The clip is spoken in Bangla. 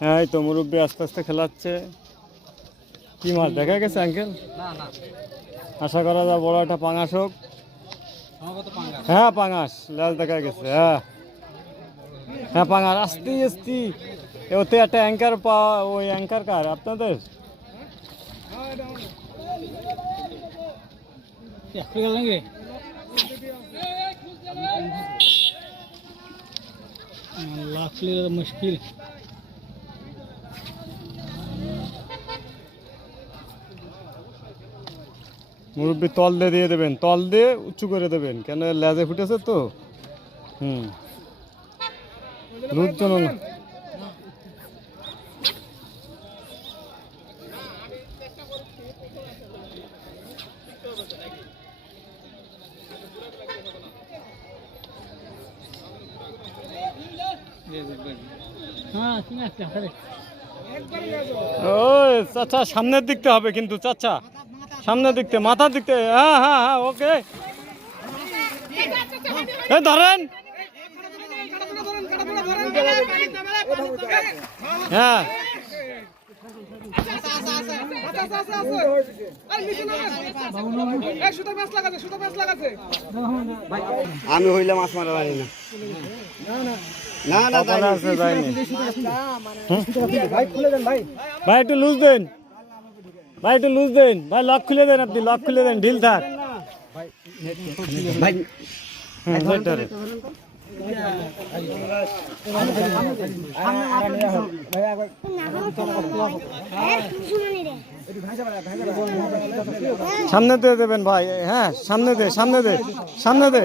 হ্যাঁ এই তো মুরব্বী আস্তে আস্তে খেলাচ্ছে। কি মাছ দেখা গেছে আঙ্কেল না আশা করা যায় বড় একটা পাঙাশ হোক। হ্যাঁ পাঙাশ লাল দেখা গেছে হ্যাঁ। হ্যাঁ পাঙাশ আস্তে আস্তে। ওতে একটা অ্যাঙ্কার পা ওই অ্যাঙ্কার কার? আপনাদের? লাখ মুশকিল। মুরব্বী তল দিয়ে দিয়ে দেবেন, তল দিয়ে উঁচু করে দেবেন। কেন লেজে ফুটেছে তো? হুম। রুদ যেন না কি মাছ আরে ওই, চাচা, সামনের দিকতে হবে কিন্তু, চাচা। সামনের দিকতে মাথার দিকতে হ্যাঁ হ্যাঁ হ্যাঁ ওকে। এ ধরেন। হ্যাঁ। আমি হইলে মাছ মারা জানি না। না না যায়নি। হুম? ভাই একটু লুজ দেন। ভাই, একটু লুজ দেন। ভাই, লক খুলে দেন আপনি, লক খুলে দেন, ঢিল থাক। সামনে দিয়ে দেবেন ভাই হ্যাঁ সামনে দে সামনে দে সামনে দে